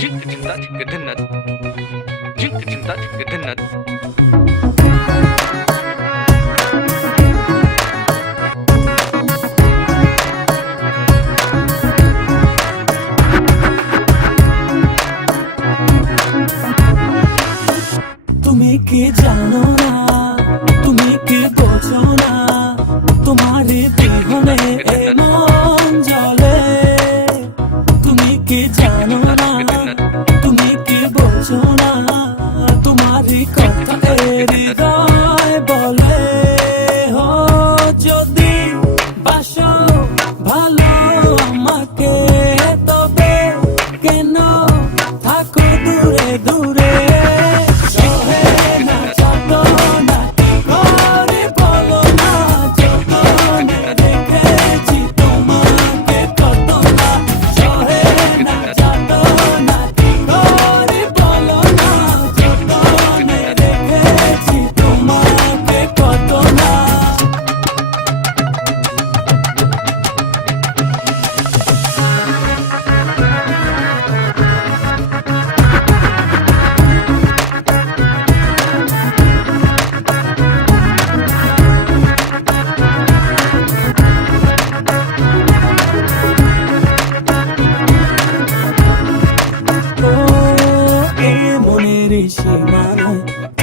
তুমি কি জানো না, তুমি কি বোঝো না, তোমার বিহনে এ মন জ্বলে। তুমি কি জানো না, তুমি কি বোঝো না, তোমার কথা হৃদয় বলে। হো যদি বাসো ভালো আমাকে, তবে কেন থাকো দূরে দূরে।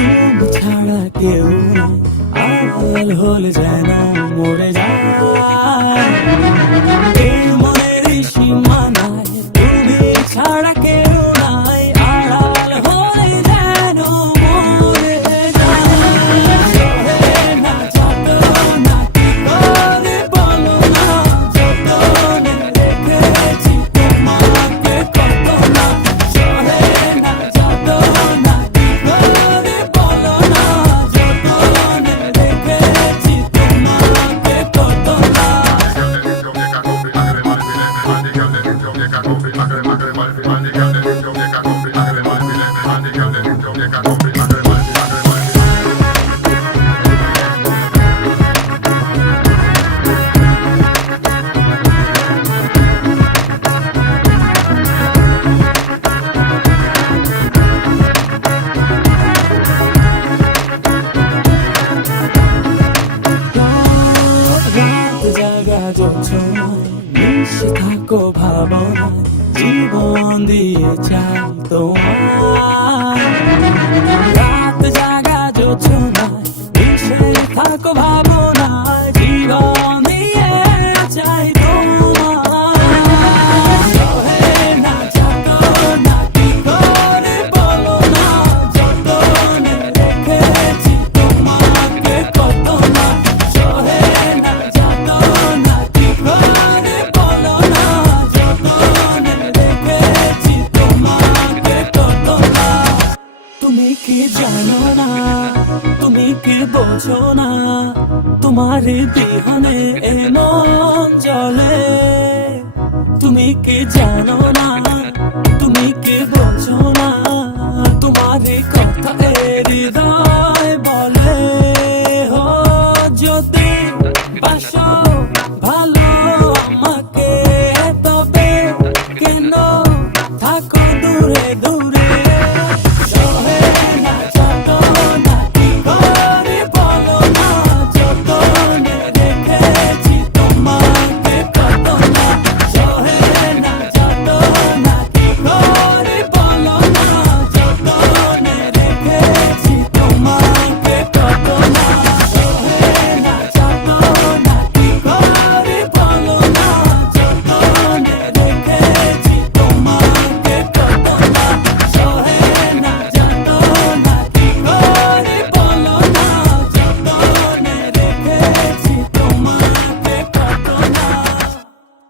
তুমি ছাড়া কেউ নাই, আড়াল হলে যেন মরে যায়। এই মনের সীমানায় তুমি ছাড়া কেউ নাই, আড়াল হলে যেন মরে যায়। না যত না কি করে বলো না, যতনে রেখেছি তোমাকে কত না। সহে না যত না কি করে বলো না, যতনে রেখেছি তোমাকে কত না। মিশে থাকো ভাবনা, জীবন দিয়ে চাই তোমার। রাত জাগা জোছনায় মিশে থাকো ভাবনা, জীবন দিয়ে চাই তোমার। সহে না যত না কি করে বলো না, যতনে রেখেছি তোমাকে কত না। সহে না যত না কি করে বলো না, যতনে রেখেছি তোমাকে কত না। তুমি কি জানো না, তুমি কি বোঝো না, তোমার বিহনে এ মন জ্বলে। তুমি কি জানো না, তুমি কি বোঝো না, তোমার কথা হৃদয় বলে। হো যদি বাসো ভালো আমাকে, তবে কেন থাকো দূরে দূরে। সহে না